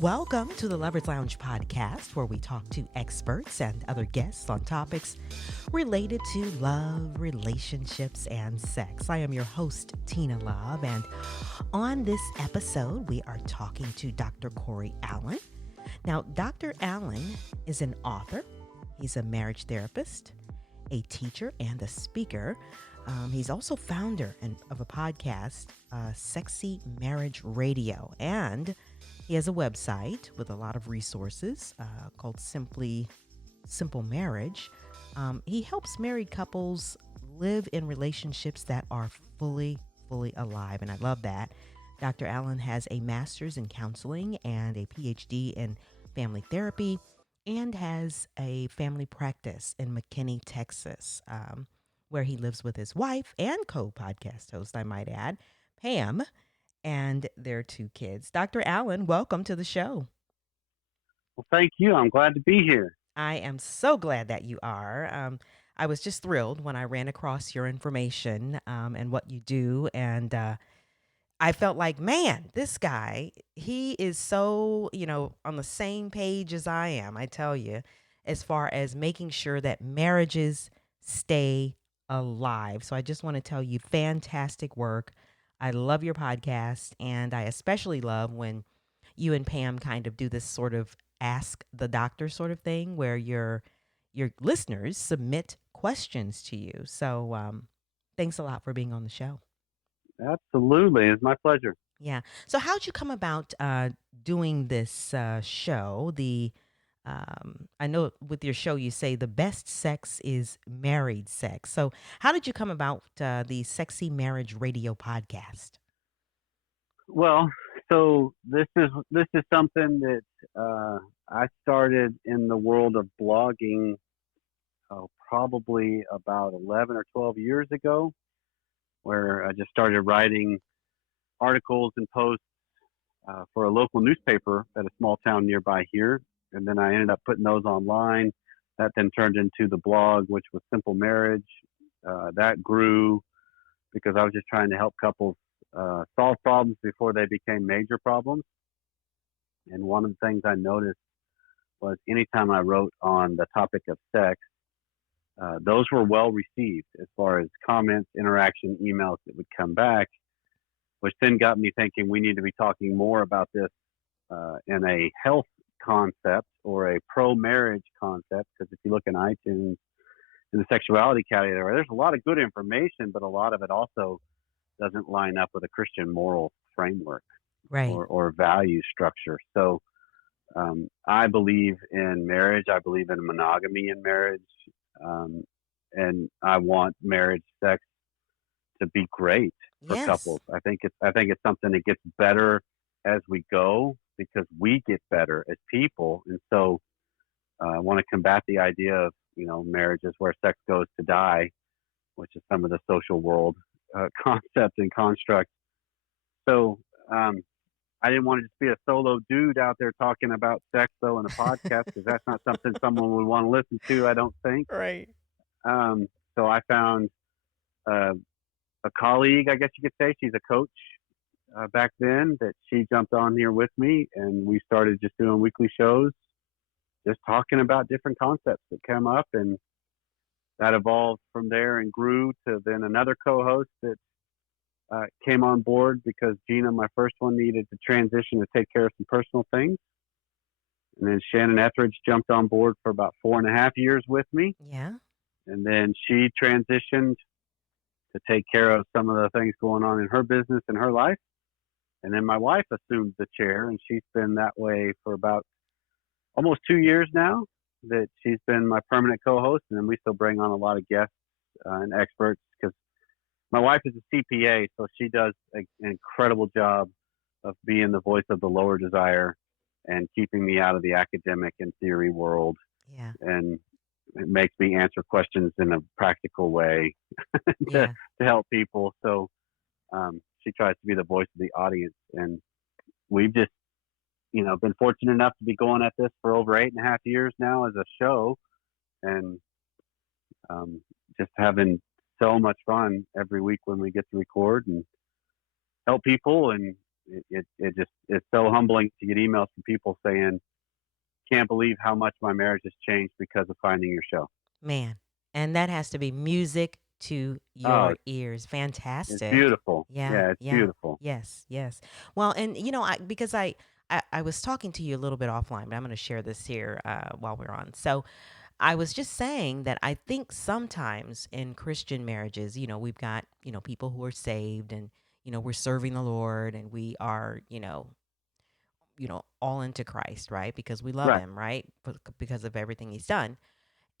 Welcome to the Lovers Lounge podcast, where we talk to experts and other guests on topics related to love, relationships, and sex. I am your host, Tina Love, and on this episode, we are talking to Dr. Corey Allan. Now, Dr. Allan is an author, he's a marriage therapist, a teacher, and a speaker. He's also founder of a podcast, Sexy Marriage Radio, and he has a website with a lot of resources called Simple Marriage. He helps married couples live in relationships that are fully alive, and I love that. Dr. Allan has a master's in counseling and a PhD in family therapy, and has a family practice in McKinney, Texas, where he lives with his wife and co-podcast host, I might add, Pam, and their two kids. Dr. Allan, welcome to the show. Well, thank you. I'm glad to be here. I am so glad that you are. I was just thrilled when I ran across your information and what you do. And I felt like, man, this guy, he is so, on the same page as I am, I tell you, as far as making sure that marriages stay alive. So I just want to tell you, fantastic work. I love your podcast, and I especially love when you and Pam kind of do this sort of ask the doctor sort of thing where your listeners submit questions to you. So thanks a lot for being on the show. Absolutely. It's my pleasure. Yeah. So how'd you come about doing this show? I know with your show you say the best sex is married sex. So how did you come about the Sexy Marriage Radio podcast? Well, so this is something that I started in the world of blogging probably about 11 or 12 years ago, where I just started writing articles and posts for a local newspaper at a small town nearby here. And then I ended up putting those online. That then turned into the blog, which was Simple Marriage. That grew because I was just trying to help couples solve problems before they became major problems. And one of the things I noticed was anytime I wrote on the topic of sex, those were well received as far as comments, interaction, emails that would come back, which then got me thinking we need to be talking more about this in a health concept or a pro-marriage concept. Because if you look in iTunes in the sexuality category, there's a lot of good information, but a lot of it also doesn't line up with a Christian moral framework Right. or value structure. So I believe in marriage. I believe in monogamy in marriage. And I want marriage sex to be great for Yes. couples. I think it's something that gets better as we go because we get better as people. And so I want to combat the idea of, marriage is where sex goes to die, which is some of the social world concept and construct. So I didn't want to just be a solo dude out there talking about sex, though, in a podcast, because that's not something someone would want to listen to, I don't think. Right. So I found a colleague, I guess you could say. She's a coach back then, that she jumped on here with me, and we started just doing weekly shows, just talking about different concepts that come up, and that evolved from there and grew to then another co-host that came on board because Gina, my first one, needed to transition to take care of some personal things. And then Shannon Etheridge jumped on board for about 4.5 years with me. Yeah. And then she transitioned to take care of some of the things going on in her business and her life. And then my wife assumed the chair, and she's been that way for about almost 2 years now, that she's been my permanent co-host. And then we still bring on a lot of guests and experts because my wife is a CPA, so she does an incredible job of being the voice of the lower desire and keeping me out of the academic and theory world. Yeah. And it makes me answer questions in a practical way to, Yeah. to help people. So she tries to be the voice of the audience. And we've just, been fortunate enough to be going at this for over 8.5 years now as a show, and just having so much fun every week when we get to record and help people and It just it's so humbling to get emails from people saying, "Can't believe how much my marriage has changed because of finding your show." Man, and that has to be music to Oh, your ears. it's Fantastic. beautiful. Yeah, Yeah, it's yeah. beautiful. Yes, yes. Well, and I because I was talking to you a little bit offline, but I'm going to share this here while we're on. So I was just saying that I think sometimes in Christian marriages, we've got people who are saved, and we're serving the Lord, and we are all into Christ, right? Because we love Right. Him, right? Because of everything He's done.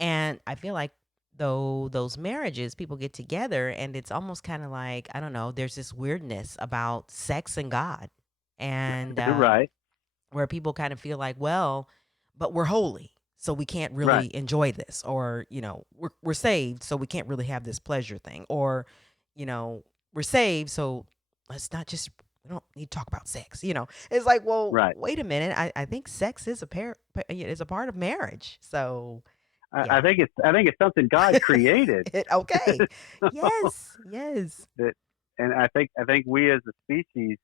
And I feel like though those marriages, people get together and it's almost kind of like, I don't know, there's this weirdness about sex and God. And Right. where people kind of feel like, well, but we're holy, so we can't Right. really enjoy this. Or, we're saved, so we can't really have this pleasure thing. Or, you know, we're saved, so let's not just, we don't need to talk about sex. It's like, well, Right. wait a minute. I think sex is is a part of marriage. So, yeah. I think it's something God created. Okay. Yes. Yes. That, and I think we as a species,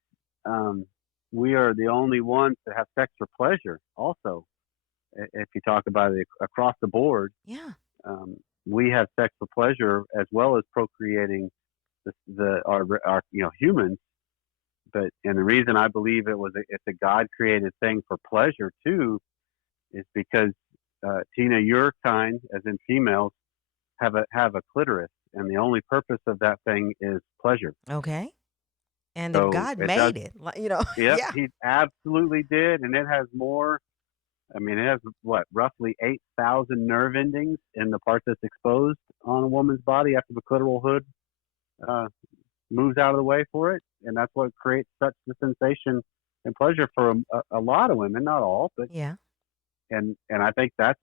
um, we are the only ones that have sex for pleasure. Also, if you talk about it across the board, Yeah. um, we have sex for pleasure as well as procreating our humans. But and the reason I believe it's a God created thing for pleasure too is because Tina, your kind, as in females, have a clitoris, and the only purpose of that thing is pleasure. Okay. And if So God it does. made it, Yep, yeah. he absolutely did, and it has more. I mean, it has what roughly 8,000 nerve endings in the part that's exposed on a woman's body after the clitoral hood uh, moves out of the way for it, and that's what creates such the sensation and pleasure for a lot of women, not all, but Yeah. and I think that's,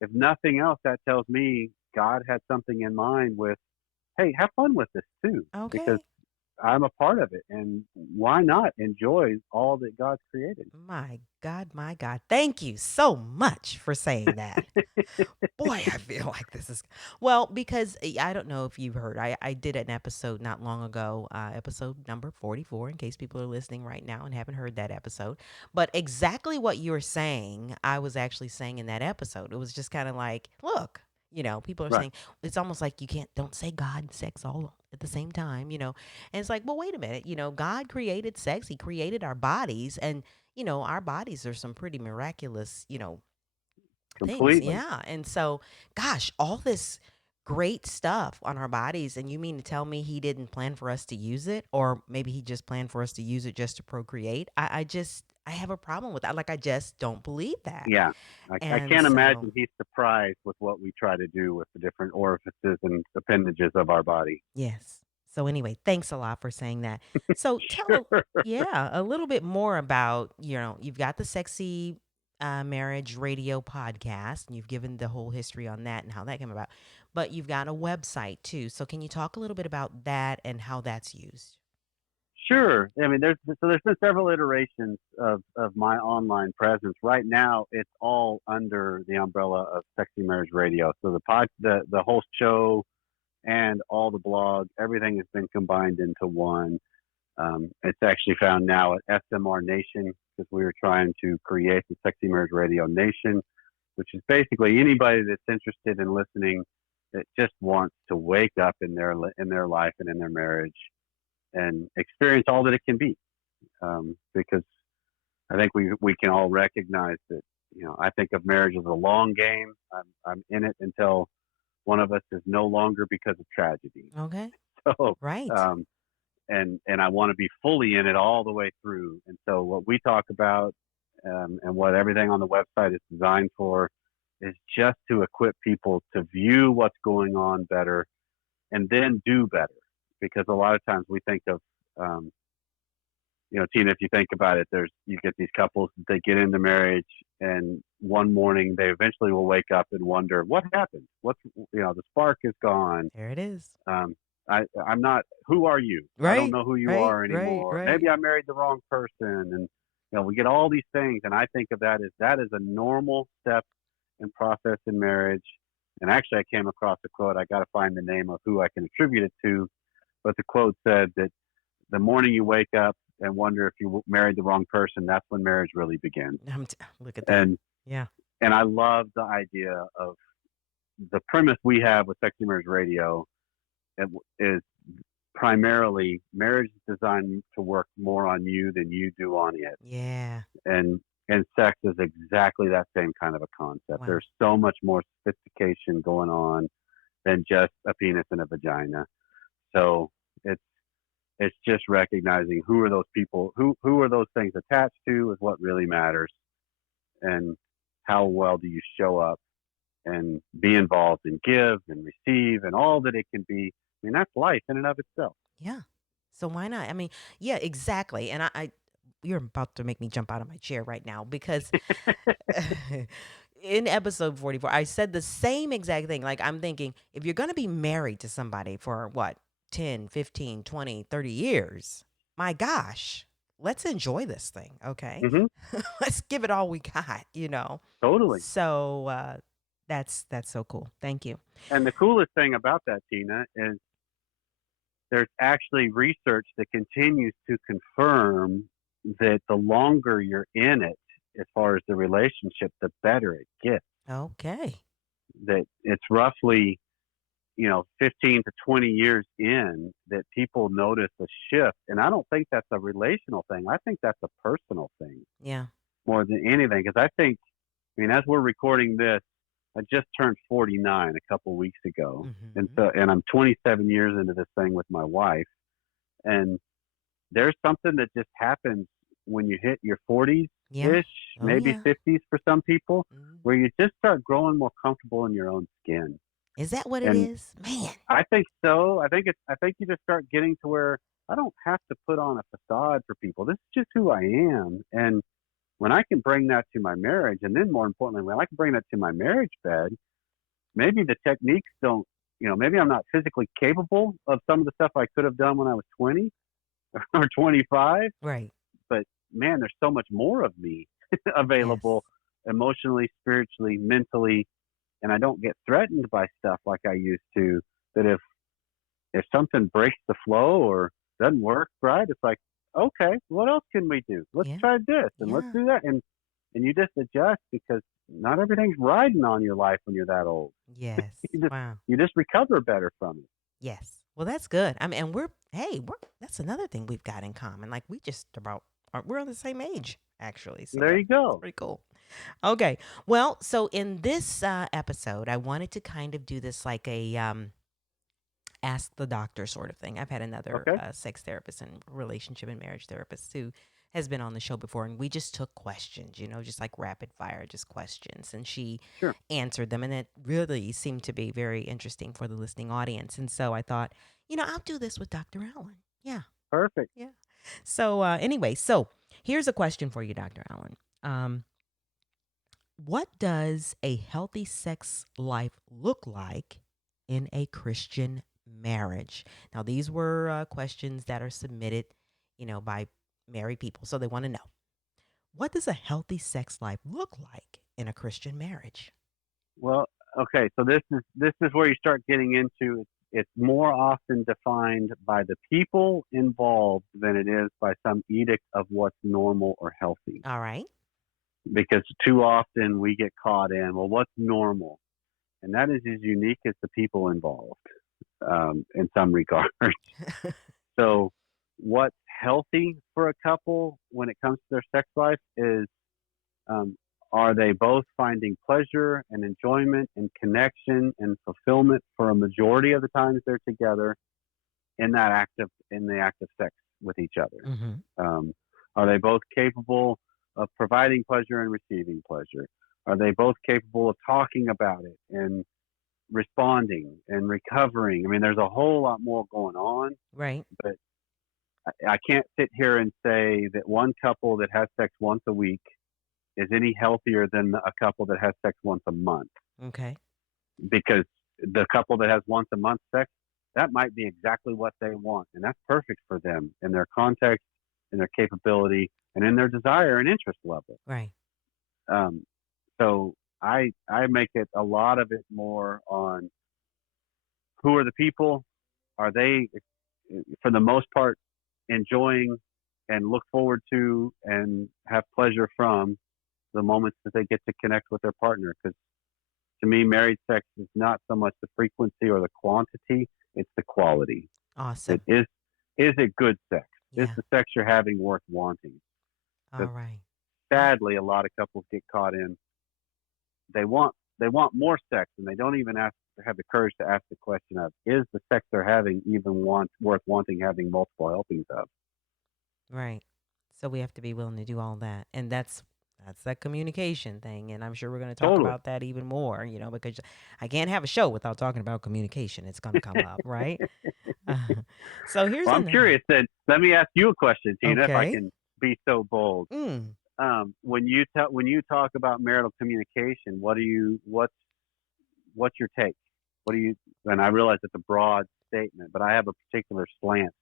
if nothing else, that tells me God had something in mind with, hey, have fun with this too, because Okay. I'm a part of it, and why not enjoy all that God's created? My God, my God. Thank you so much for saying that. Boy, I feel like this is well, because I don't know if you've heard. I did an episode not long ago, episode number 44, in case people are listening right now and haven't heard that episode. But exactly what you're saying, I was actually saying in that episode. It was just kind of like, look, people are Right. saying it's almost like you don't say God and sex all at the same time. And it's like, well, wait a minute, God created sex, He created our bodies, and our bodies are some pretty miraculous, things. Completely. Yeah. And so, gosh, all this great stuff on our bodies. And you mean to tell me He didn't plan for us to use it? Or maybe He just planned for us to use it just to procreate? I have a problem with that. Like, I just don't believe that. Yeah. I And can't so, imagine He's surprised with what we try to do with the different orifices and appendages of our body. yes. So, anyway, thanks a lot for saying that. So, Sure. yeah, a little bit more about, you've got the Sexy Marriage Radio podcast, and you've given the whole history on that and how that came about. But you've got a website too. So, can you talk a little bit about that and how that's used? Sure. I mean, there's been several iterations of my online presence. Right now, it's all under the umbrella of Sexy Marriage Radio. So the whole show and all the blog, everything has been combined into one. It's actually found now at SMR Nation because we were trying to create the Sexy Marriage Radio Nation, which is basically anybody that's interested in listening that just wants to wake up in their life and in their marriage and experience all that it can be. Because I think we can all recognize that, I think of marriage as a long game. I'm in it until one of us is no longer because of tragedy. Okay. So, Right. um, and I want to be fully in it all the way through. And so what we talk about, and what everything on the website is designed for is just to equip people to view what's going on better and then do better. Because a lot of times we think of, um, Tina, if you think about it, you get these couples, they get into marriage, and one morning they eventually will wake up and wonder what happened. The spark is gone. There it is. Um, I'm not. Who are you? I don't Right. know who you Right. are Right. anymore. Right. Maybe I married the wrong person, and we get all these things, and I think of that is a normal step and process in marriage. And actually, I came across a quote. I got to find the name of who I can attribute it to, but the quote said that the morning you wake up, and wonder if you married the wrong person, that's when marriage really begins. Look at that. And Yeah. and I love the idea of the premise we have with Sexy Marriage Radio is primarily marriage is designed to work more on you than you do on it. Yeah. And sex is exactly that same kind of a concept. Wow. There's so much more sophistication going on than just a penis and a vagina. So it's just recognizing who are those people, who are those things attached to is what really matters, and how well do you show up and be involved and give and receive and all that it can be. I mean, that's life in and of itself. Yeah. So why not? I mean, yeah, exactly. And I you're about to make me jump out of my chair right now because in episode 44, I said the same exact thing. Like, I'm thinking, if you're going to be married to somebody for what, 10, 15, 20, 30 years, my gosh, let's enjoy this thing. Okay. Hmm. Let's give it all we got. Totally. So that's so cool. Thank you. And the coolest thing about that, Tina, is there's actually research that continues to confirm that the longer you're in it, as far as the relationship, the better it gets. Okay. That it's roughly, 15 to 20 years in that people notice a shift. And I don't think that's a relational thing. I think that's a personal thing Yeah. more than anything. Because as we're recording this, I just turned 49 a couple of weeks ago. Mm-hmm. And I'm 27 years into this thing with my wife. And there's something that just happens when you hit your 40s Yeah. ish, Oh, maybe yeah. 50s for some people, Mhm. where you just start growing more comfortable in your own skin. Is that what it And is? Man. I think so. I think you just start getting to where I don't have to put on a facade for people. This is just who I am. And when I can bring that to my marriage, and then more importantly, when I can bring that to my marriage bed, maybe the techniques don't, maybe I'm not physically capable of some of the stuff I could have done when I was 20 or 25, Right. but man, there's so much more of me Yes. available emotionally, spiritually, mentally, and I don't get threatened by stuff like I used to. That if something breaks the flow or doesn't work right, it's like, okay, what else can we do? Let's Yeah. try this and let's Yeah. do that, and you just adjust because not everything's riding on your life when you're that old. Yes. You just Wow. you just recover better from it. Yes. Well, that's good. I mean, and that's another thing we've got in common. Like, we're on the same age, actually. So There you that's go. pretty cool. Okay. Well, so in this episode, I wanted to kind of do this like a ask the doctor sort of thing. I've had another Okay. sex therapist and relationship and marriage therapist who has been on the show before, and we just took questions, just like rapid fire, just questions, and she Sure. answered them, and it really seemed to be very interesting for the listening audience. And so I thought, I'll do this with Dr. Allan. Yeah, Perfect. yeah. So anyway, so here's a question for you, Dr. Allan. What does a healthy sex life look like in a Christian marriage? Now, these were questions that are submitted, by married people. So they want to know, what does a healthy sex life look like in a Christian marriage? Well, okay, so this is where you start getting into it's more often defined by the people involved than it is by some edict of what's normal or healthy. All right. Because too often we get caught in, well, what's normal? And that is as unique as the people involved in some regards. So what's healthy for a couple when it comes to their sex life is, are they both finding pleasure and enjoyment and connection and fulfillment for a majority of the times they're together in the act of sex with each other? Mm-hmm. Are they both capable of providing pleasure and receiving pleasure? Are they both capable of talking about it and responding and recovering? I mean, there's a whole lot more going on, Right. but I can't sit here and say that one couple that has sex once a week is any healthier than a couple that has sex once a month. Okay. Because the couple that has once a month sex, that might be exactly what they want, and that's perfect for them in their context, in their capability, and in their desire and interest level. Right. So I make it a lot of it more on who are the people? Are they, for the most part, enjoying and look forward to and have pleasure from the moments that they get to connect with their partner. Because to me, married sex is not so much the frequency or the quantity; it's the quality. It Awesome. is it good sex? Is Yeah. the sex you're having worth wanting? All Because right. Yeah. sadly, a lot of couples get caught in they want more sex, and they don't even have the courage to ask the question of, is the sex they're having even worth wanting having multiple helpings of? Right. So we have to be willing to do all that. And that's that communication thing. And I'm sure we're going to talk Totally. about that even more, because I can't have a show without talking about communication. It's going to come up, right? Uh, so here's Well, I'm another. curious. Then let me ask you a question, Tina, if I Okay. can be so bold. Mm. When you talk about marital communication, what's your take? What do you? And I realize it's a broad statement, but I have a particular slant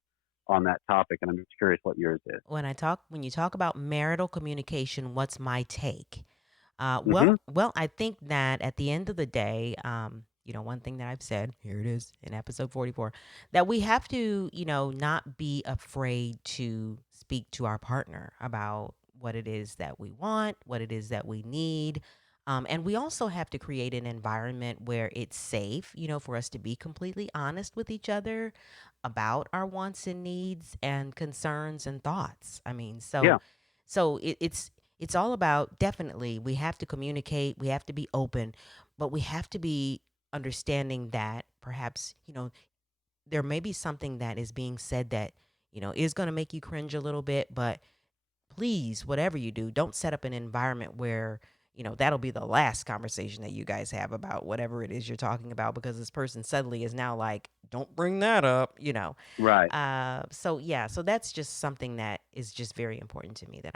on that topic, and I'm just curious what yours is. When you talk about marital communication, what's my take? Mm-hmm. I think that at the end of the day, one thing that I've said, here it is in episode 44, that we have to, not be afraid to speak to our partner about what it is that we want, what it is that we need. And we also have to create an environment where it's safe, for us to be completely honest with each other about our wants and needs and concerns and thoughts. I mean, Yeah. it's all about, definitely, we have to communicate, we have to be open, but we have to be understanding that perhaps, there may be something that is being said that, is going to make you cringe a little bit, but please, whatever you do, don't set up an environment where, that'll be the last conversation that you guys have about whatever it is you're talking about, because this person suddenly is now like, don't bring that up. Right. So that's just something that is just very important to me that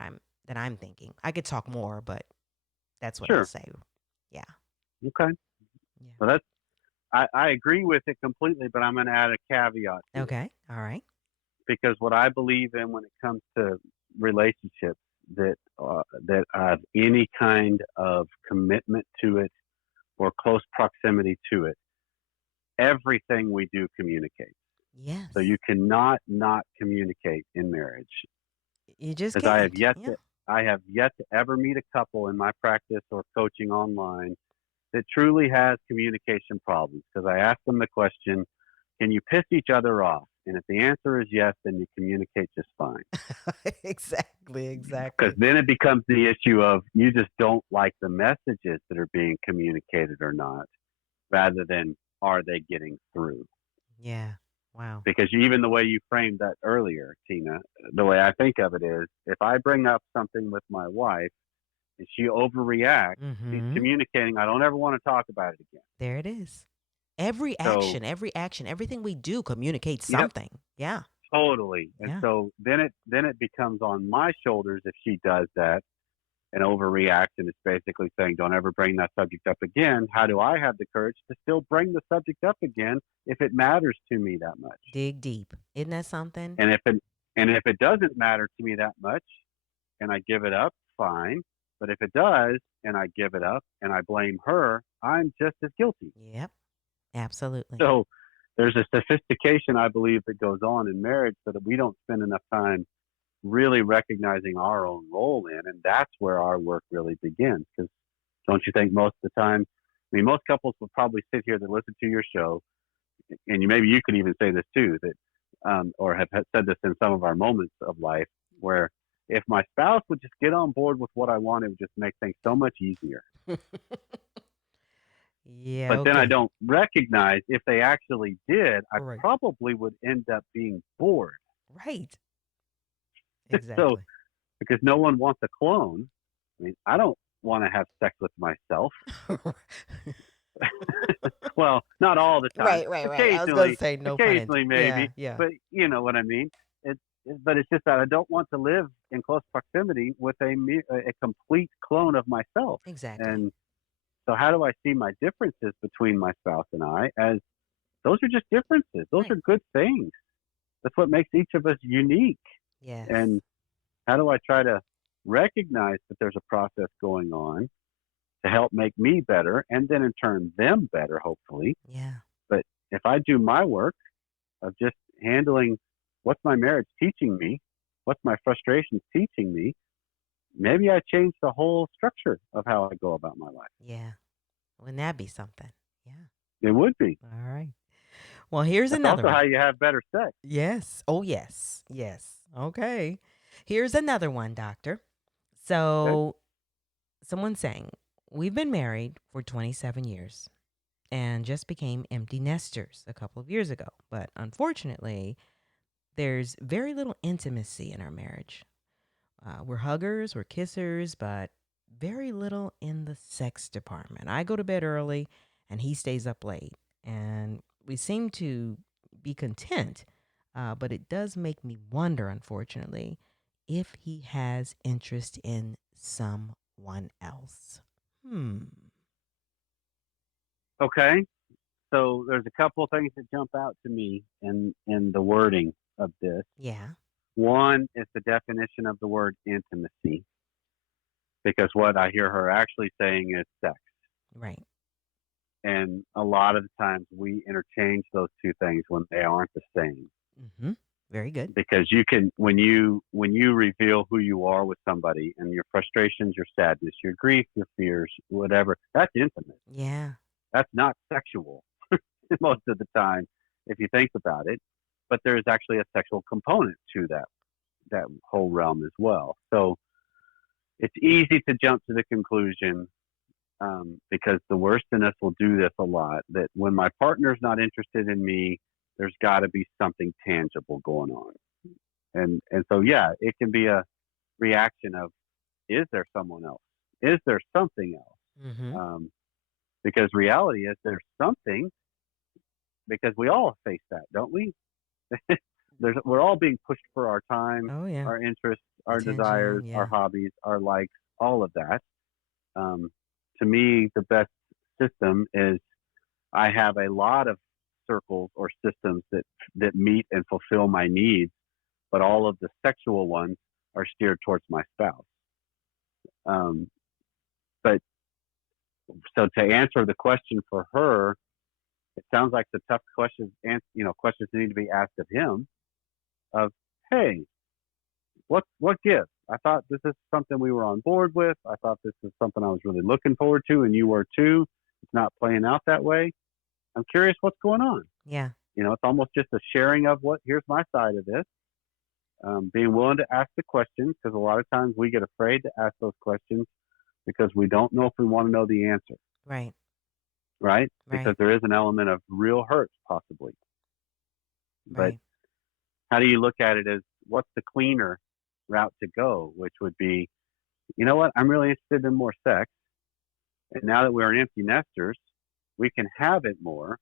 I'm thinking. I could talk more, but that's what I'll Sure. say. Yeah. Okay. Yeah. Well, I agree with it completely, but I'm going to add a caveat to it Okay. All right. because what I believe in when it comes to relationships that have any kind of commitment to it or close proximity to it, everything we do communicates. So Yes. you cannot not communicate in marriage. You just Because can't. Yeah. I have yet to ever meet a couple in my practice or coaching online that truly has communication problems. Because I ask them the question, can you piss each other off? And if the answer is yes, then you communicate just fine. Exactly. Because Exactly. then it becomes the issue of you just don't like the messages that are being communicated or not, rather than are they getting through? Yeah. Wow. Because even the way you framed that earlier, Tina, the way I think of it is if I bring up something with my wife and she overreacts, she's Mm-hmm. communicating, I don't ever want to talk about it again. There it is. So, Every action, everything we do communicates yep, something. Yeah. totally. And Yeah. so then it becomes on my shoulders if she does that and overreacts and is basically saying, don't ever bring that subject up again. How do I have the courage to still bring the subject up again if it matters to me that much? Dig deep. Isn't that something? And if it doesn't matter to me that much and I give it up, fine. But if it does and I give it up and I blame her, I'm just as guilty. Yep. Absolutely. So there's a sophistication I believe that goes on in marriage so that we don't spend enough time really recognizing our own role in, and that's where our work really begins. Because don't you think most of the time, I mean, most couples will probably sit here that listen to your show, and maybe you could even say this too, that or have said this in some of our moments of life, where if my spouse would just get on board with what I want, it would just make things so much easier. Yeah. But then I Okay. don't recognize if they actually did, I Right. probably would end up being bored. Right. So Exactly. because no one wants a clone. I mean, I don't want to have sex with myself. Well, not all the time. Right. Right. Right. I was gonna Occasionally, say no pun occasionally intended. Yeah. maybe, Yeah. but you know what I mean. But it's just that I don't want to live in close proximity with a complete clone of myself. Exactly. And so, how do I see my differences between my spouse and I? As those are just differences. Those Right. are good things. That's what makes each of us unique. Yes. And how do I try to recognize that there's a process going on to help make me better and then in turn them better, hopefully? Yeah. But if I do my work of just handling what's my marriage teaching me, what's my frustrations teaching me? Maybe I change the whole structure of how I go about my life. Yeah. Wouldn't that be something? Yeah. It would be. All right. Well, here's That's another also how one. you have better sex. Yes. Oh, yes. Yes. Okay. Here's another one, doctor. Okay. So, someone's saying, we've been married for 27 years and just became empty nesters a couple of years ago. But unfortunately, there's very little intimacy in our marriage. We're huggers, we're kissers, but very little in the sex department. I go to bed early and he stays up late. And we seem to be content, but it does make me wonder, unfortunately, if he has interest in someone else. Hmm. Okay. So there's a couple of things that jump out to me in the wording of this. Yeah. One is the definition of the word intimacy, because what I hear her actually saying is sex. Right. And a lot of the times we interchange those two things when they aren't the same. Mm-hmm. Very good. Because you can, when you reveal who you are with somebody and your frustrations, your sadness, your grief, your fears, whatever, that's intimate. Yeah. That's not sexual most of the time, if you think about it. But there is actually a sexual component to that whole realm as well. So it's easy to jump to the conclusion, because the worst in us will do this a lot, that when my partner's not interested in me, there's got to be something tangible going on. And so, yeah, it can be a reaction of, is there someone else? Is there something else? Mm-hmm. Because reality is there's something, because we all face that, don't we? We're all being pushed for our time, Oh, yeah. our interests, our desires, Attention. our Yeah. hobbies, our likes, all of that. To me, the best system is I have a lot of circles or systems that meet and fulfill my needs, but all of the sexual ones are steered towards my spouse. Um, but so to answer the question for her, it sounds like the tough questions, and questions need to be asked of him. Of, hey, what gives? I thought this is something we were on board with. I thought this is something I was really looking forward to, and you were too. It's not playing out that way. I'm curious what's going on. Yeah. It's almost just a sharing of here's my side of this. Being willing to ask the questions, because a lot of times we get afraid to ask those questions because we don't know if we want to know the answer, Right. right? Right. Because there is an element of real hurt possibly. But Right. how do you look at it as what's the cleaner route to go, which would be, you know what, I'm really interested in more sex. And now that we're empty nesters, we can have it more,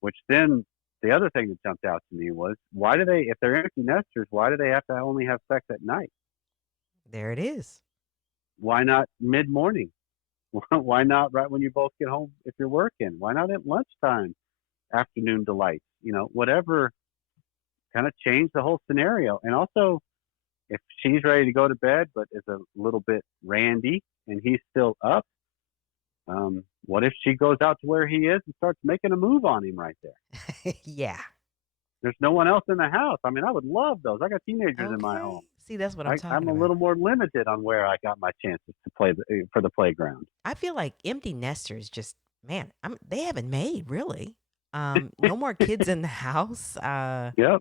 which then the other thing that jumped out to me was, why do they, if they're empty nesters, why do they have to only have sex at night? There it is. Why not mid morning? Why not right when you both get home if you're working? Why not at lunchtime, afternoon delights? Whatever, kind of change the whole scenario. And also, if she's ready to go to bed but is a little bit randy and he's still up, what if she goes out to where he is and starts making a move on him right there? Yeah. There's no one else in the house. I mean, I would love those. I got teenagers in my Okay. home. See, that's what I'm I'm talking a about. little more limited on where I got my chances to play for the playground. I feel like empty nesters just, man, they haven't made really. No more kids in the house. Yep.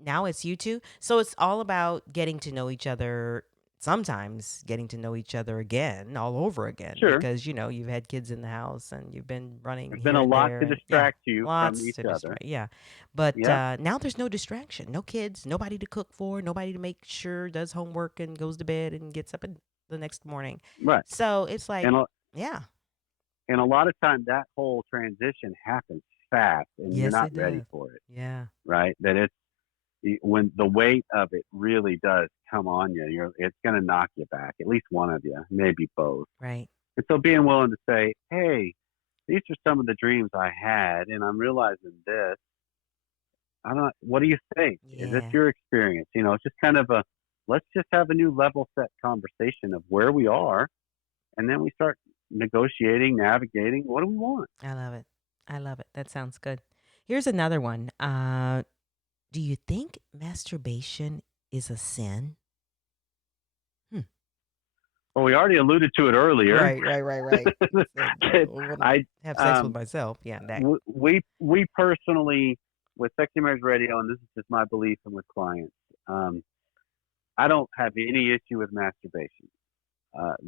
Now it's you two. So it's all about getting to know each other. Sometimes getting to know each other again, all over again, Sure. because you've had kids in the house and you've been running There's been here a and lot there, to and yeah, distract you from lots each to other. distract. Yeah, but Yep. now there's no distraction, no kids, nobody to cook for, nobody to make sure does homework and goes to bed and gets up in the next morning. Right. So it's like, And yeah, and a lot of time that whole transition happens fast, and you're yes, not it ready does. for it. Yeah, Right. That it's when the weight of it really does come on you, it's going to knock you back. At least one of you, maybe both. right. And so being willing to say, hey, these are some of the dreams I had, and I'm realizing this. I don't. What do you think? Is this Yeah. your experience? It's just kind of let's just have a new level set conversation of where we are, and then we start negotiating, navigating. What do we want? I love it. I love it. That sounds good. Here's another one. Do you think masturbation is a sin? Well, we already alluded to it earlier. Right. You said, that I want to I have sex with um, myself. Yeah, that. we personally with Sex and Marriage Radio, and this is just my belief and with clients. Um, I don't have any issue with masturbation.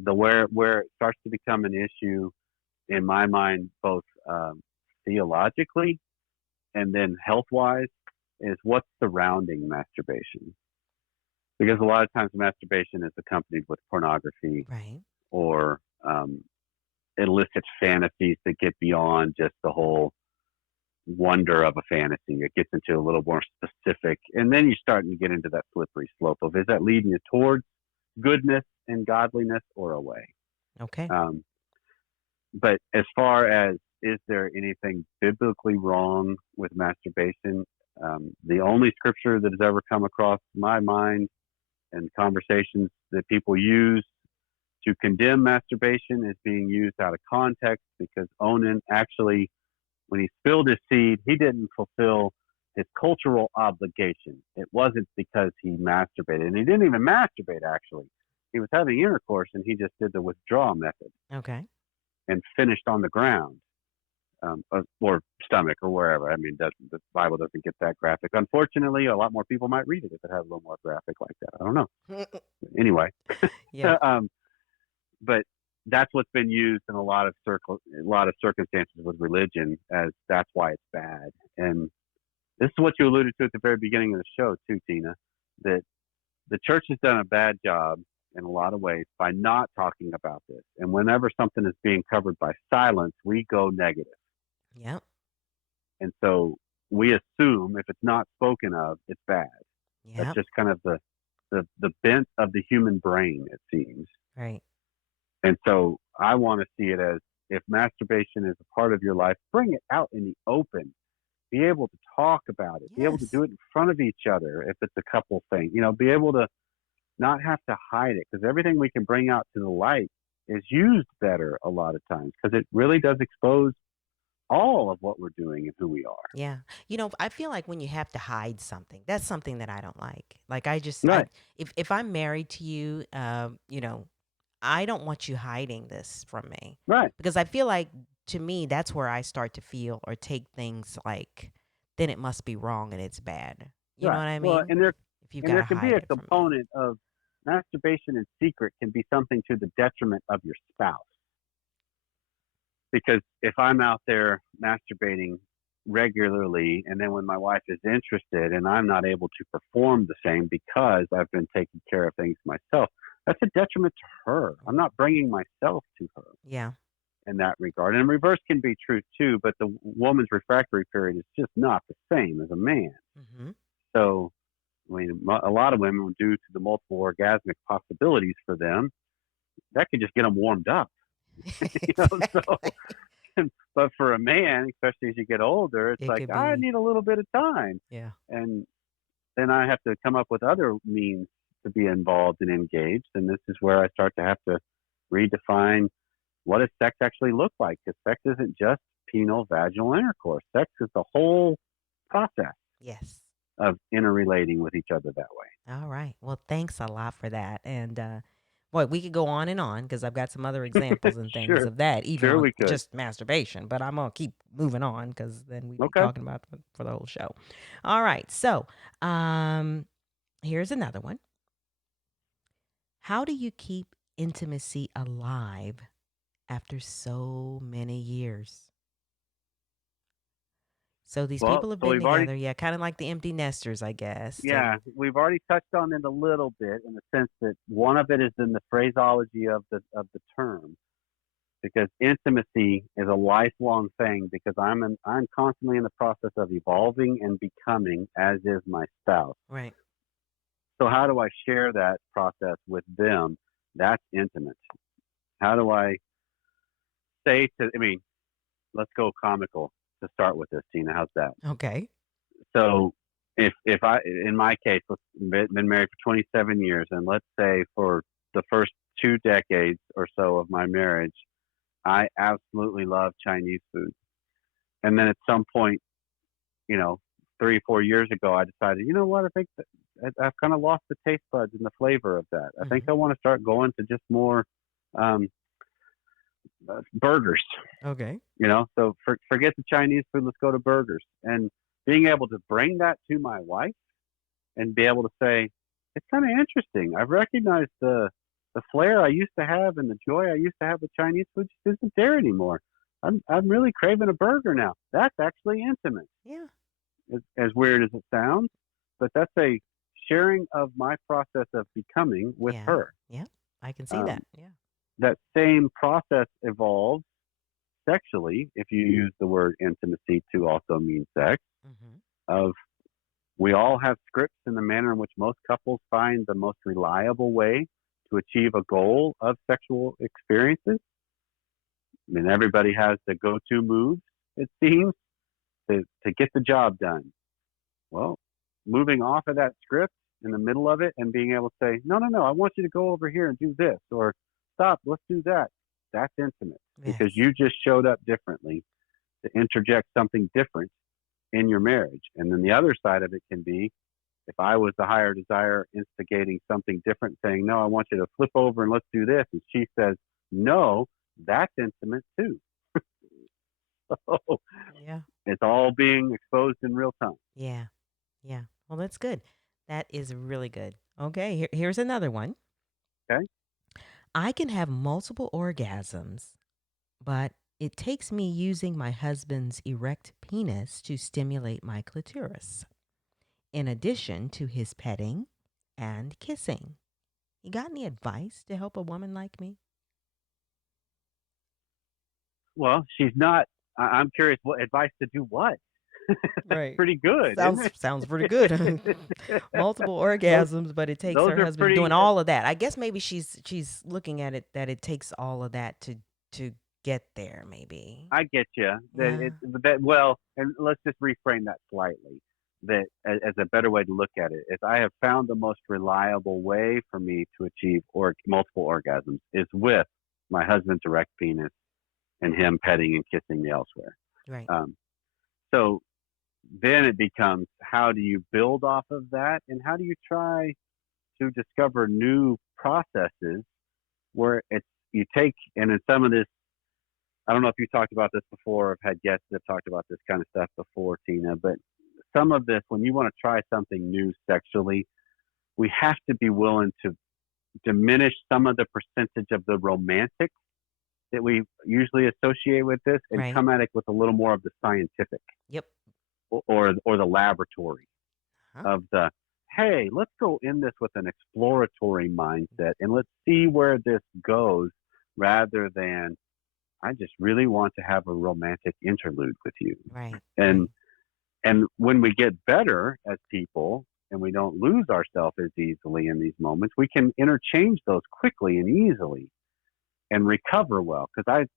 The where it starts to become an issue in my mind, both theologically and then health wise, is what's surrounding masturbation. Because a lot of times masturbation is accompanied with pornography Right. or illicit fantasies that get beyond just the whole wonder of a fantasy. It gets into a little more specific, and then you're starting to get into that slippery slope of, is that leading you towards goodness and godliness or away? Okay. Um, but as far as, is there anything biblically wrong with masturbation? The only scripture that has ever come across my mind and conversations that people use to condemn masturbation is being used out of context, because Onan actually, when he spilled his seed, he didn't fulfill his cultural obligation. It wasn't because he masturbated, and he didn't even masturbate actually. He was having intercourse, and he just did the withdrawal method Okay. and finished on the ground, or stomach or wherever. I mean, the Bible doesn't get that graphic. Unfortunately, a lot more people might read it if it had a little more graphic like that. I don't know. Anyway, Yeah. But that's what's been used in a lot of circumstances with religion, as that's why it's bad. And this is what you alluded to at the very beginning of the show too, Tina, that the church has done a bad job in a lot of ways by not talking about this. And whenever something is being covered by silence, we go negative. Yep. And so we assume if it's not spoken of, it's bad. That's Yep. just kind of the bent of the human brain, it seems. Right. And so I want to see it as, if masturbation is a part of your life, bring it out in the open. Be able to talk about it. Be able to Yes. do it in front of each other if it's a couple thing. Be able to not have to hide it, because everything we can bring out to the light is used better a lot of times, because it really does expose all of what we're doing and who we are. Yeah. I feel like when you have to hide something, that's something that I don't like. Like Right. if I'm married to you, I don't want you hiding this from me, Right. because I feel like, to me, that's where I start to feel or take things like, then it must be wrong and it's bad. You know Right. what I Well, mean? and there If you've and got there to can be hide a it from me. component of masturbation in secret can be something to the detriment of your spouse. Because if I'm out there masturbating regularly, and then when my wife is interested and I'm not able to perform the same because I've been taking care of things myself, that's a detriment to her. I'm not bringing myself to her Yeah. in that regard. And reverse can be true too, but the woman's refractory period is just not the same as a man. Mm-hmm. So, I mean, a lot of women, due to the multiple orgasmic possibilities for them, that could just get them warmed up. So, Exactly. but for a man, especially as you get older, it's It like, could I be. need a little bit of time. Yeah. And then I have to come up with other means to be involved and engaged. And this is where I start to have to redefine, what does sex actually look like? Because sex isn't just penile vaginal intercourse. Sex is the whole process Yes. of interrelating with each other that way. All right. Well, thanks a lot for that. And boy, we could go on and on, because I've got some other examples and things Sure. of that, even Sure, on we could. just masturbation. But I'm gonna keep moving on, because then we'd be Okay. talking about it for the whole show. All right. So, here's another one. How do you keep intimacy alive after so many years? So these Well, people have so been we've already, together, yeah, kind of like the empty nesters, I guess. yeah, And we've already touched on it a little bit, in the sense that one of it is in the phraseology of the term, because intimacy is a lifelong thing, because I'm constantly in the process of evolving and becoming, as is my spouse. right. So how do I share that process with them? That's intimate. How do I say to, I mean, let's go comical to start with this, Tina. How's that? Okay. So if I, in my case, been married for 27 years, and let's say for the first 2 decades or so of my marriage, I absolutely love Chinese food. And then at some point, you know, 3 or 4 years ago, I decided, you know what, I think that I've kind of lost the taste buds and the flavor of that. I think Hmm. I want to start going to just more Um, Burgers, Okay. so forget the Chinese food. Let's go to burgers. And being able to bring that to my wife and be able to say, it's kind of interesting. I've recognized the flair I used to have and the joy I used to have with Chinese food just isn't there anymore. I'm really craving a burger now. That's actually intimate, Yeah. as weird as it sounds, but that's a sharing of my process of becoming with Yeah. her. Yeah. I can see that. Um, Yeah. that same process evolves sexually, if you use the word intimacy to also mean sex, Mm-hmm. of we all have scripts in the manner in which most couples find the most reliable way to achieve a goal of sexual experiences. I mean, everybody has the go-to moves, it seems, to get the job done. Well, moving off of that script in the middle of it and being able to say, no, no, no, I want you to go over here and do this, or stop, let's do that. That's intimate because Yes. you just showed up differently to interject something different in your marriage. And then the other side of it can be if I was the higher desire instigating something different, saying, no, I want you to flip over and let's do this. And she says, no, that's intimate too. So Yeah. it's all being exposed in real time. Yeah. Yeah. Well, that's good. That is really good. Okay. Here's another one. Okay. I can have multiple orgasms, but it takes me using my husband's erect penis to stimulate my clitoris, in addition to his petting and kissing. You got any advice to help a woman like me? Well, she's not. I'm curious what advice to do what? That's Right. pretty good, isn't Sounds pretty good. it? Multiple those orgasms, but it takes those her are husband doing pretty. all of that. I guess maybe she's looking at it that it takes all of that to get there. Maybe. I get you. Yeah. And let's just reframe that slightly. That as a better way to look at it is, I have found the most reliable way for me to achieve multiple orgasms is with my husband's erect penis and him petting and kissing me elsewhere. Right. Um, so then it becomes how do you build off of that, and how do you try to discover new processes where it's you take and in some of this I don't know if you talked about this before. I've had guests that have talked about this kind of stuff before, Tina. But some of this, when you want to try something new sexually, we have to be willing to diminish some of the percentage of the romantic that we usually associate with this, and Right. come at it with a little more of the scientific Yep. or the laboratory Huh? of the hey, let's go in this with an exploratory mindset and let's see where this goes, rather than I just really want to have a romantic interlude with you. Right. And Right. and when we get better as people and we don't lose ourselves as easily in these moments, we can interchange those quickly and easily and recover well. Because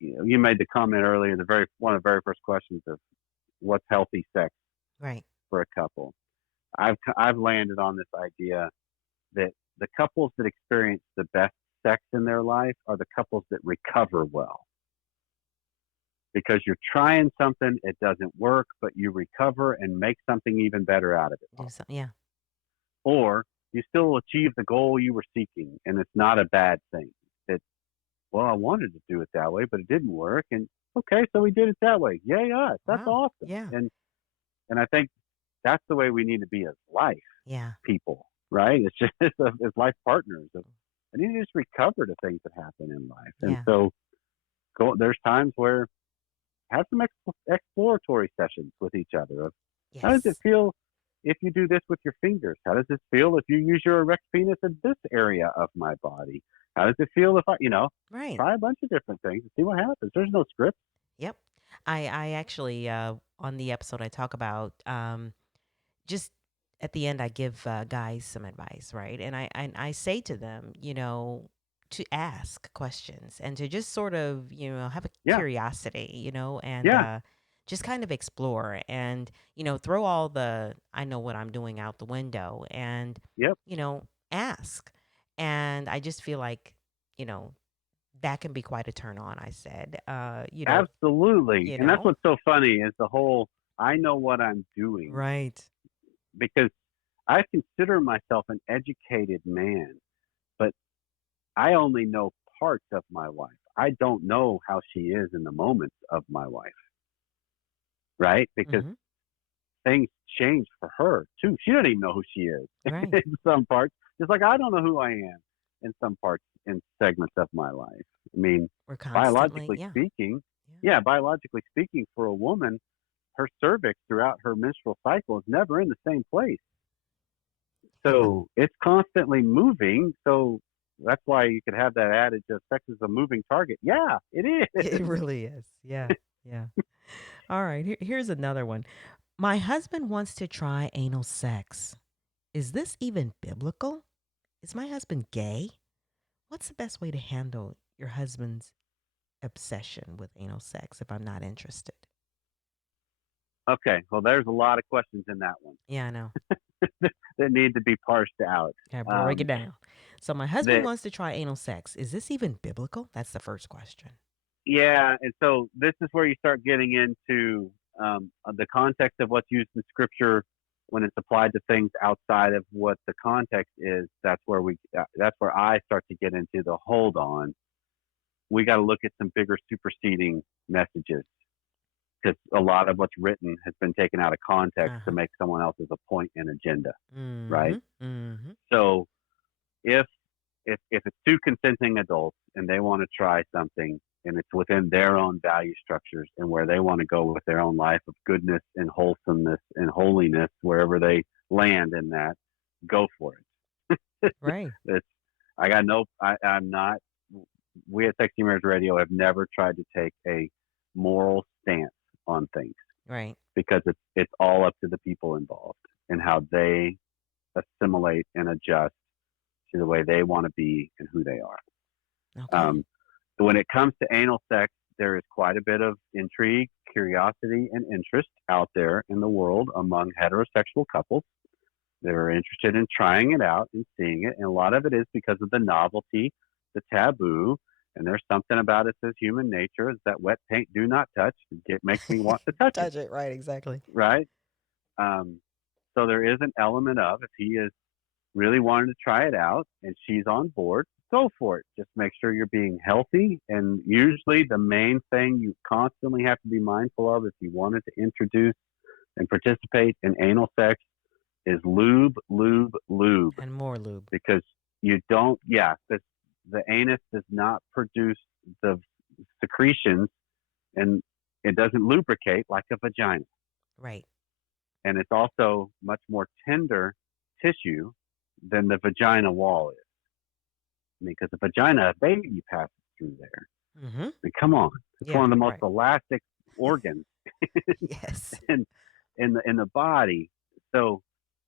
you made the comment earlier, one of the very first questions of what's healthy sex Right. for a couple. I've landed on this idea that the couples that experience the best sex in their life are the couples that recover well, because you're trying something, it doesn't work, but you recover and make something even better out of it. Do something. Yeah. Or you still achieve the goal you were seeking, and it's not a bad thing. That, well, I wanted to do it that way, but it didn't work, and okay, so we did it that way. Yay us! That's Wow. awesome. Yeah. And I think that's the way we need to be as life Yeah. people, right? It's just as life partners. I need to just recover the things that happen in life, and Yeah. so there's times where have some exploratory sessions with each other. Of how does it Yes. feel if you do this with your fingers? How does it feel if you use your erect penis in this area of my body? How does it feel if Right. try a bunch of different things and see what happens? There's no script. Yep. I actually on the episode I talk about just at the end I give guys some advice, right? And I say to them, to ask questions and to just sort of, have a Yeah, curiosity, and yeah, just kind of explore and, throw all the I know what I'm doing out the window and, yep, ask. And I just feel like, you know, that can be quite a turn on, I said. absolutely. You And that's know? what's so funny is the whole I know what I'm doing, Right. because I consider myself an educated man, but I only know parts of my wife. I don't know how she is in the moments of my wife, right? Because Mm-hmm. things change for her too. She doesn't even know who she is Right. in some parts. Just like I don't know who I am in some parts in segments of my life. I mean, We're constantly, biologically yeah. speaking, Yeah. yeah, biologically speaking, for a woman, her cervix throughout her menstrual cycle is never in the same place. Yeah. So it's constantly moving. So that's why you could have that adage of sex is a moving target. Yeah, it It is. really is. Yeah. Yeah. All right. Here's another one. My husband wants to try anal sex. Is this even biblical? Is my husband gay? What's the best way to handle your husband's obsession with anal sex if I'm not interested? Okay, well, there's a lot of questions in that one Yeah, I know. that need to be parsed out. Gotta break it Um, down. So my husband that wants to try anal sex. Is this even biblical? That's the first question. Yeah, and so this is where you start getting into the context of what's used in Scripture when it's applied to things outside of what the context is. That's where I start to get into the hold on. We got to look at some bigger superseding messages because a lot of what's written has been taken out of context to Uh-huh. make someone else's a point and agenda, right? Mm-hmm. Mm-hmm. So if if it's two consenting adults and they want to try something and it's within their own value structures and where they want to go with their own life of goodness and wholesomeness and holiness, wherever they land in that, go for it. Right. It's I got no I'm not we at Sexy Marriage Radio have never tried to take a moral stance on things Right. because it's all up to the people involved and how they assimilate and adjust to the way they want to be and who they are. Okay. When it comes to anal sex, there is quite a bit of intrigue, curiosity, and interest out there in the world among heterosexual couples that are interested in trying it out and seeing it. And a lot of it is because of the novelty, the taboo, and there's something about it as human nature is that wet paint do not touch. It makes me want to touch it, Touch it. Right. Exactly. right? Um, so there is an element of if he is really wanting to try it out and she's on board, go for it. Just make sure you're being healthy. And usually the main thing you constantly have to be mindful of if you wanted to introduce and participate in anal sex is lube, lube, lube. And more lube. Because you don't, yeah, the anus does not produce the secretions and it doesn't lubricate like a vagina. Right. And it's also much more tender tissue than the vagina wall is. I mean, because the vagina, a baby passes through there. Mm-hmm. I mean, come on, it's Yeah. one of the most Right. elastic organs Yes. in the body. So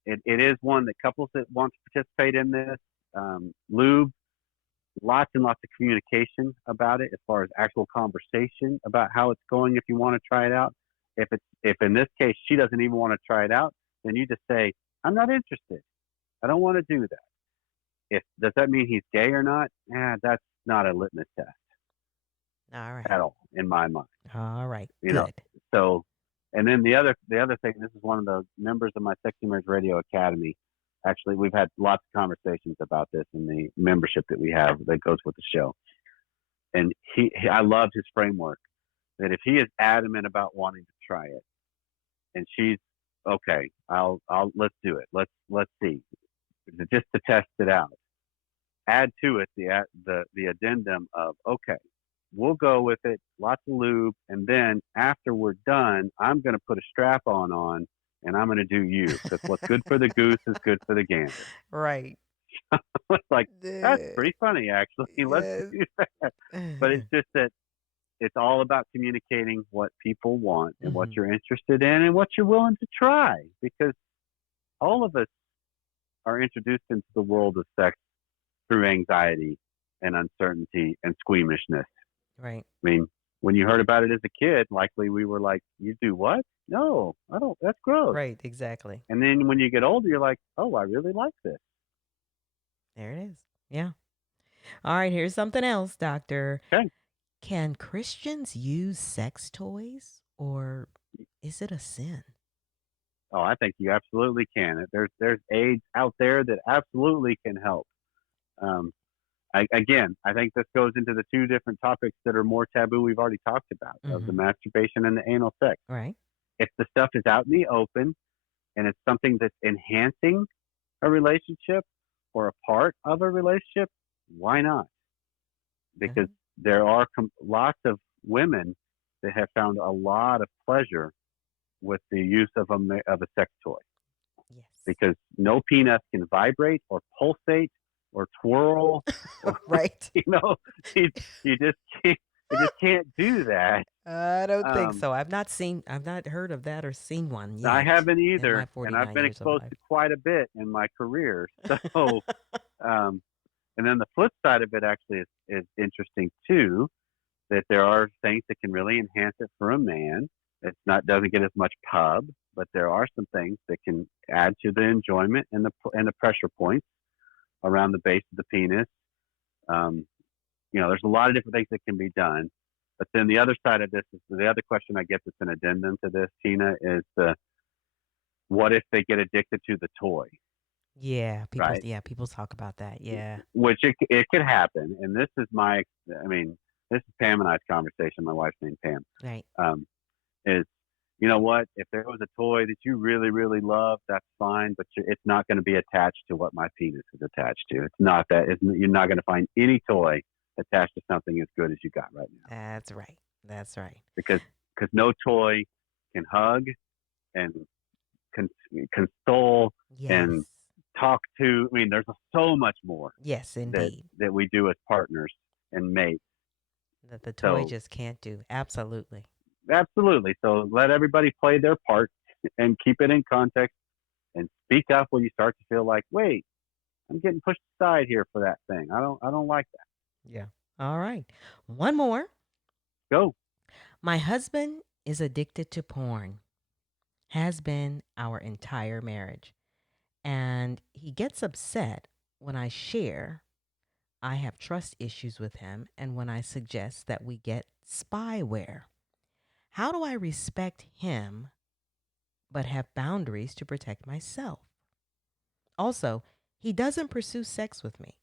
it is one that couples that want to participate in this lube, lots and lots of communication about it as far as actual conversation about how it's going. If you want to try it out, if in this case she doesn't even want to try it out, then you just say, I'm not interested. I don't want to do that. If does that mean he's gay or not? That's not a litmus test All right. at all in my mind. All right. You know. Good. So, and then the other thing. This is one of the members of my Sexy Marriage Radio Academy. Actually, we've had lots of conversations about this in the membership that we have that goes with the show. And I love his framework that if he is adamant about wanting to try it, and she's okay, let's do it. Let's see, just to test it out. Add to it the addendum of okay, we'll go with it, lots of lube, and then after we're done, I'm going to put a strap on, and I'm going to do you because what's good for the goose is good for the gander. Right. It's like that's The- pretty funny actually. Let's yes. do that. But it's just that it's all about communicating what people want and what Mm-hmm. you're interested in and what you're willing to try because all of us are introduced into the world of sex through anxiety and uncertainty and squeamishness. Right. I mean, when you heard about it as a kid, likely we were like, you do what? No, I don't. That's gross. Right. Exactly. And then when you get older, you're like, oh, I really like this. There it is. Yeah. All right. Here's something else, Doctor. Okay. Can Christians use sex toys or is it a sin? Oh, I think you absolutely can. There's aids out there that absolutely can help. Um, again, I think this goes into the two different topics that are more taboo we've already talked about of the Mm-hmm. masturbation and the anal sex. Right. If the stuff is out in the open and it's something that's enhancing a relationship or a part of a relationship, why not? Because Mhm. there are lots of women that have found a lot of pleasure with the use of a sex toy Yes. because no penis can vibrate or pulsate or twirl or Right. you know you, you just can't you just can't do that. I don't think Um, so. I've not heard of that or seen one I yet haven't in my either, and I've 49 been years of exposed life. to quite a bit in my career. So, um, and then the flip side of it actually is interesting too. That there are things that can really enhance it for a man. It's not doesn't get as much pub, but there are some things that can add to the enjoyment and the pressure points around the base of the penis. Um, there's a lot of different things that can be done. But then the other side of this is the other question I get that's an addendum to this, Tina, is the what if they get addicted to the toy, right? People talk about that. Yeah. Which it could happen. And this is I mean, this is Pam and I's conversation. My wife's named Pam. Right. Um, is you know what? If there was a toy that you really, really love, that's fine, but it's not going to be attached to what my penis is attached to. It's not that. You're not going to find any toy attached to something as good as you got right now That's right. That's right. because no toy can hug and con- console and Yes. talk to. I mean, there's so much more Yes, that indeed. we do as partners and mates. That the toy So just can't do. Absolutely. absolutely. So let everybody play their part and keep it in context and speak up when you start to feel like, wait, I'm getting pushed aside here for that thing. I don't like that. Yeah. All right. One more. Go. My husband is addicted to porn. Has been our entire marriage. And he gets upset when I share I have trust issues with him and when I suggest that we get spyware. How do I respect him but have boundaries to protect myself? Also, he doesn't pursue sex with me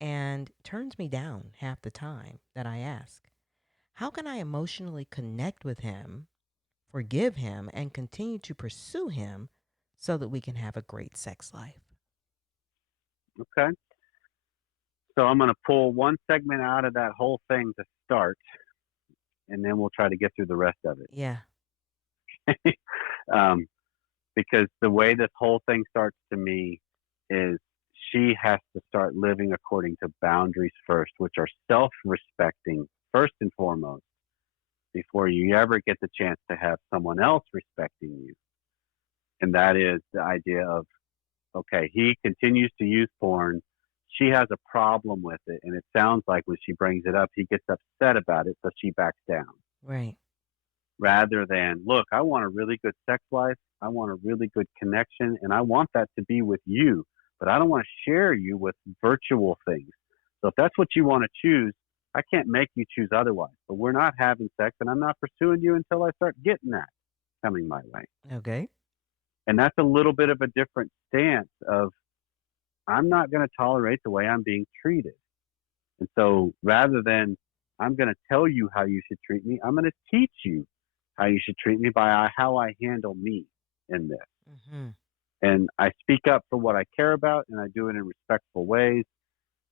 and turns me down half the time that I ask. How can I emotionally connect with him, forgive him, and continue to pursue him so that we can have a great sex life? Okay. So I'm going to pull one segment out of that whole thing to start, and then we'll try to get through the rest of Yeah. it. um, because the way this whole thing starts to me is she has to start living according to boundaries first, which are self respecting first and foremost, before you ever get the chance to have someone else respecting you. And that is the idea of, okay, he continues to use porn. She has a problem with it. And it sounds like when she brings it up, he gets upset about it. So she backs down Right. rather than, look, I want a really good sex life. I want a really good connection. And I want that to be with you. But I don't want to share you with virtual things. So if that's what you want to choose, I can't make you choose otherwise. But we're not having sex, and I'm not pursuing you until I start getting that coming my way. Okay. And that's a little bit of a different stance of I'm not going to tolerate the way I'm being treated. And so rather than I'm going to tell you how you should treat me, I'm going to teach you how you should treat me by how I handle me in this. Mm-hmm. And I speak up for what I care about and I do it in respectful ways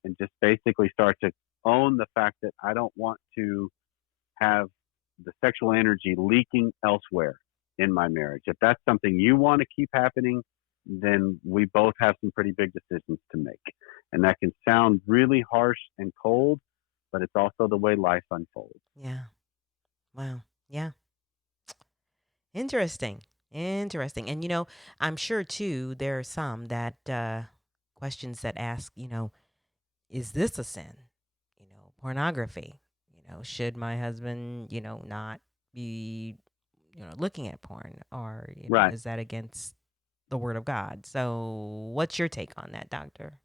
and just basically start to own the fact that I don't want to have the sexual energy leaking elsewhere in my marriage. If that's something you want to keep happening, then we both have some pretty big decisions to make. And that can sound really harsh and cold, but it's also the way life unfolds. Yeah. Wow. Yeah. Interesting. Interesting. And, I'm sure too, there are some that questions that ask, is this a sin? Pornography. Should my husband, not be, looking at porn or, Right. is that against the word of God? So what's your take on that, doctor?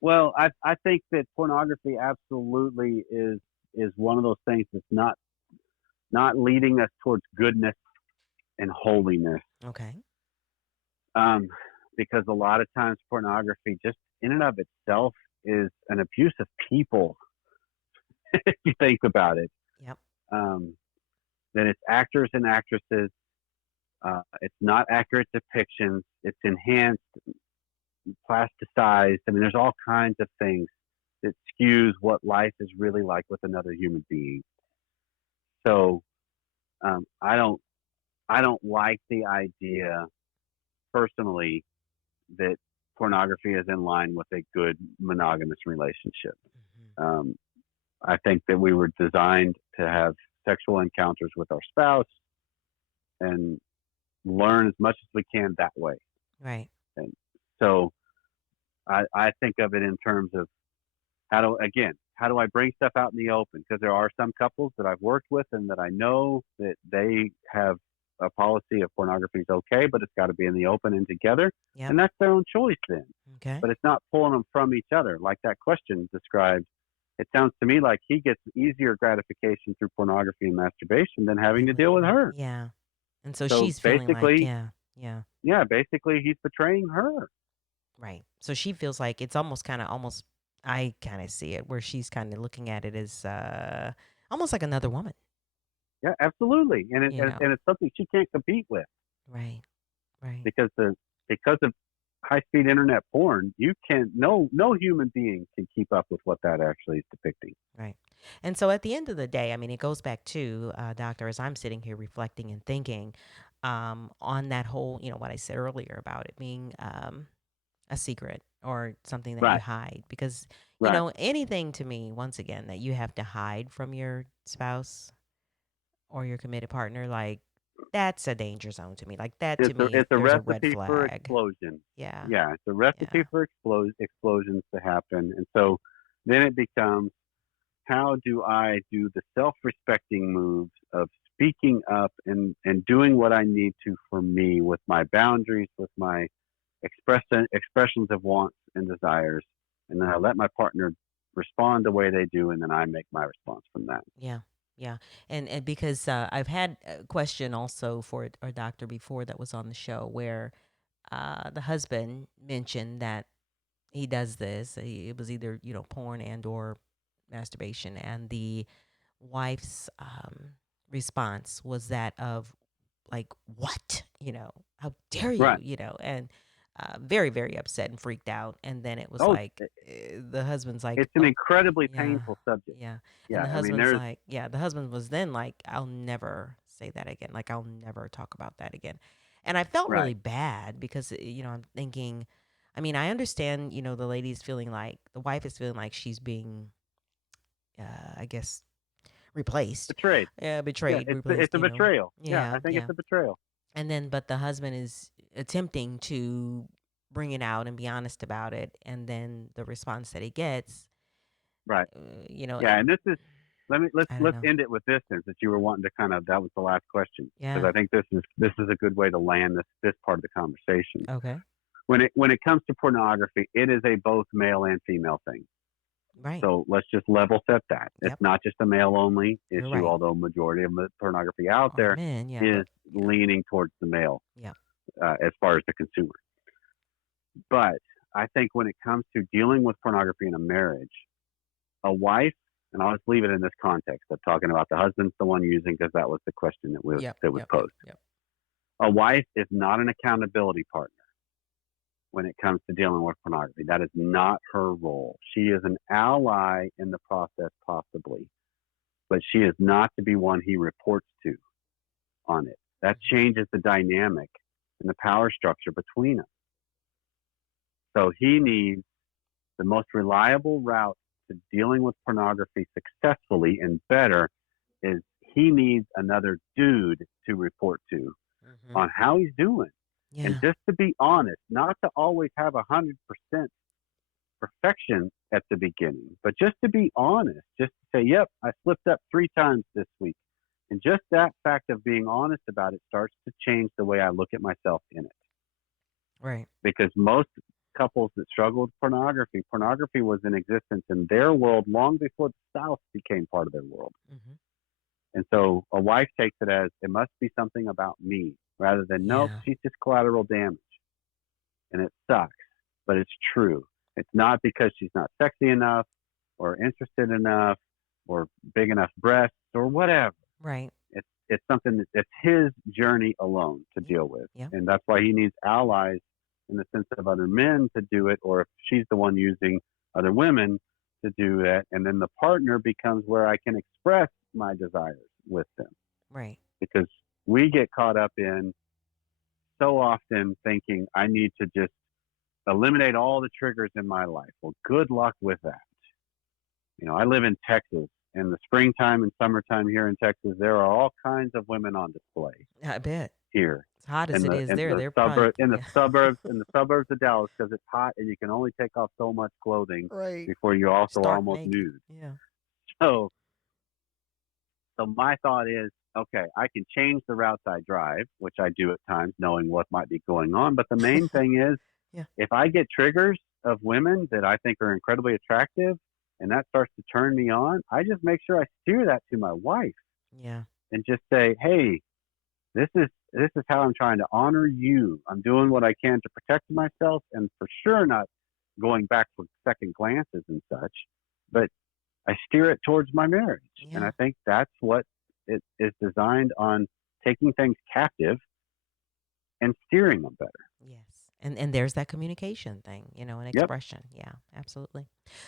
Well, I think that pornography absolutely is one of those things that's not leading us towards goodness and holiness. Okay. Um, because a lot of times pornography just in and of itself is an abuse of people. If you think about it, Yep. um, then it's actors and actresses. It's not accurate depictions. It's enhanced, plasticized. I mean, there's all kinds of things that skews what life is really like with another human being. So um, I don't I don't like the idea personally that pornography is in line with a good monogamous relationship. Hmm. Um, I think that we were designed to have sexual encounters with our spouse and learn as much as we can that way. Right. And so I think of it in terms of how do I bring stuff out in the open? Because there are some couples that I've worked with and that I know that they have a policy of pornography is okay, but it's got to be in the open and together. Yep. And that's their own choice then. Okay. But it's not pulling them from each other like that question described. It sounds to me like he gets easier gratification through pornography and masturbation than having to deal with her. Yeah. And so So she's feeling like, basically, yeah, yeah, yeah, basically he's betraying her. right. So she feels like it's almost, I kind of see it where she's kind of looking at it as almost like another woman, Yeah, absolutely. And you know? and it's something she can't compete with Right. Right. because because of high speed internet porn, you can no human being can keep up with what that actually is depicting. Right. And so at the end of the day, I mean, it goes back to, Doctor, as I'm sitting here reflecting and thinking on that whole, what I said earlier about it being a secret or something that you Right, hide. Because, right. anything to me, once again, that you have to hide from your spouse or your committed partner, like, that's a danger zone to me. Like, that to me, It's a there's a red recipe for flag. explosion. Yeah. Yeah, it's a Yeah. recipe for explosions to happen. And so then it becomes, how do I do the self-respecting moves of speaking up and doing what I need to for me with my boundaries, with my expressions of wants and desires, and then I let my partner respond the way they do, and then I make my response from that. Yeah, yeah, and because I've had a question also for a doctor before that was on the show where the husband mentioned that he does this. It was either porn and or masturbation, and the wife's response was that of like, what, how dare you, Right. and very very upset and freaked out, and then it was Oh, like the husband's like, it's an oh, incredibly yeah, painful subject. yeah. And Yeah, the I mean, husband's there's like, yeah, the husband was then like, I'll never say that again. Like, I'll never talk about that again. And I felt right. really bad because, I'm thinking, I mean, I understand, the lady's feeling like, the wife is feeling like she's being, I guess, replaced, Betrayed. Yeah, betrayed, it's replaced, a betrayal. Yeah, I Yeah, think it's yeah. a betrayal. And then, but the husband is attempting to bring it out and be honest about it. And then the response that he gets, Right. it, Yeah, and this is I don't let's know. end it with this then, since you were wanting to kind of that was the last question because Yeah. I think this is a good way to land this part of the conversation. Okay. When it comes to pornography, it is a both male and female thing. Right. So let's just level set that. It's Yep. not just a male only You're issue, right. although majority of the pornography out Are there men, yeah, is but yeah. leaning towards the male Yeah. as far as the consumer. But I think when it comes to dealing with pornography in a marriage, a wife, and I'll just leave it in this context of talking about the husband's the one using because that was the question Yep. that was Yep. Yep. posed. Yep. A wife is not an accountability partner when it comes to dealing with pornography. That is not her role. She is an ally in the process, possibly, but she is not to be one he reports to on it. That Hmm. changes the dynamic and the power structure between them. So he needs the most reliable route to dealing with pornography successfully and better is he needs another dude to report to Hmm. on how he's doing. And Yeah. just to be honest, not to always have 100% perfection at the beginning, but just to be honest, just to say, yep, I slipped up 3 times this week. And just that fact of being honest about it starts to change the way I look at myself in it. Right. Because most couples that struggle with pornography was in existence in their world long before the spouse became part of their world. Hmm. And so a wife takes it as it must be something about me rather than nope, Yeah. she's just collateral damage. And it sucks, but it's true. It's not because she's not sexy enough or interested enough or big enough breasts or whatever. Right. It's something it's his journey alone to Yeah. deal with. Yeah. And that's why he needs allies in the sense of other men to do it, or if she's the one using other women to do that. And then the partner becomes where I can express my desires with them. Right. Because we get caught up in so often thinking I need to just eliminate all the triggers in my life. Well, good luck with that. I live in Texas. In the springtime and summertime here in Texas, there are all kinds of women on display I bet. here As hot as in it the is in there, the they're probably suburb in the yeah. suburbs of Dallas because it's hot and you can only take off so much clothing Right. before you also are Stark almost naked. nude. Yeah. So, so my thought is, okay, I can change the routes I drive, which I do at times, knowing what might be going on. But the main thing is, Yeah. if I get triggers of women that I think are incredibly attractive, and that starts to turn me on, I just make sure I steer that to my wife Yeah. and just say, hey, this is how I'm trying to honor you. I'm doing what I can to protect myself, and for sure not going back for second glances and such. But I steer it towards my marriage, and Yeah. I think that's what it is designed on: taking things captive and steering them better. Yes. And there's that communication thing, and Yep. expression. Yeah, absolutely.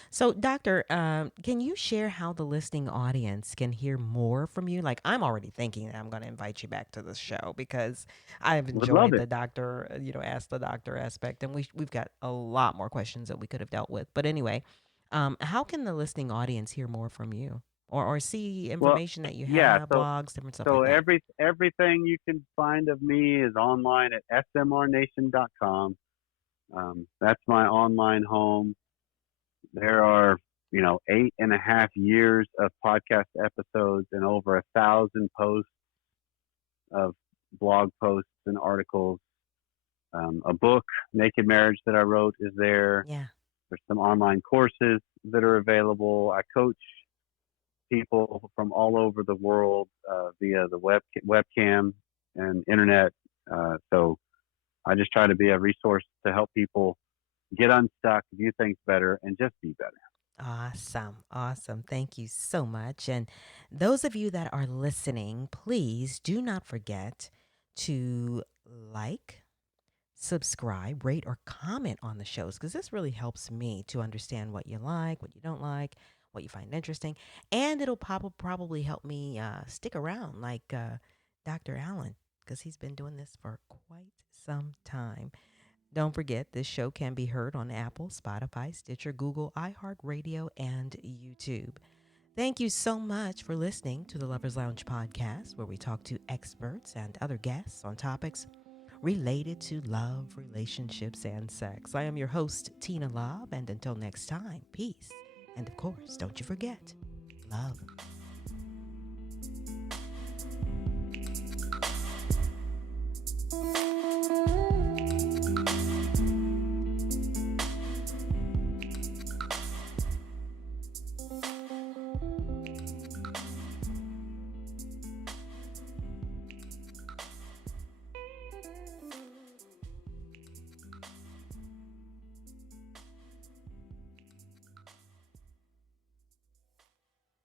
So, Doctor, can you share how the listening audience can hear more from you? Like, I'm already thinking that I'm going to invite you back to the show because I've Would love enjoyed it. the doctor, ask the doctor aspect, and we've got a lot more questions that we could have dealt with. But anyway, how can the listening audience hear more from you, or see Well, information that you yeah. have, So blogs, different stuff so like that? everything you can find of me is online at smrnation.com. That's my online home. There are 8.5 years of podcast episodes and over 1,000 posts of blog posts and articles. A book, Naked Marriage, that I wrote is there. Yeah. There's some online courses that are available. I coach people from all over the world via the webcam and internet. So I just try to be a resource to help people get unstuck, view things better, and just be better. Awesome. Awesome. Thank you so much. And those of you that are listening, please do not forget to like, subscribe, rate, or comment on the shows because this really helps me to understand what you like, what you don't like, what you find interesting. And it'll probably help me stick around like Dr. Allan because he's been doing this for quite some time. Don't forget, this show can be heard on Apple, Spotify, Stitcher, Google, iHeartRadio, and YouTube. Thank you so much for listening to the Lovers Lounge podcast, where we talk to experts and other guests on topics related to love, relationships, and sex. I am your host, Tina Love, and until next time, peace. And of course, don't you forget, love.